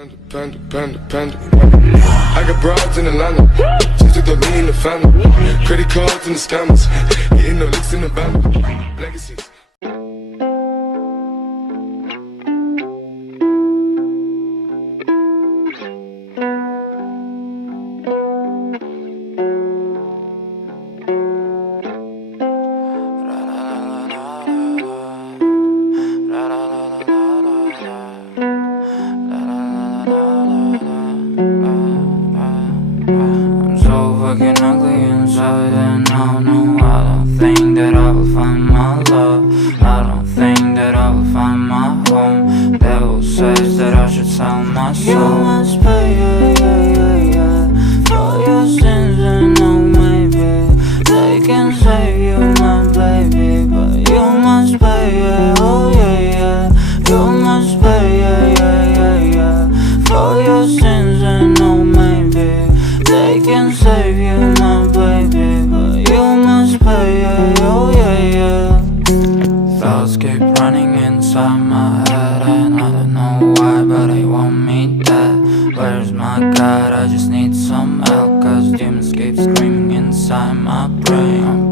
I got broads in Atlanta, just to throw me in the family. Credit cards and the scammers, getting no licks in the band. Legacies. God, I just need some help, 'cause demons keep screaming inside my brain.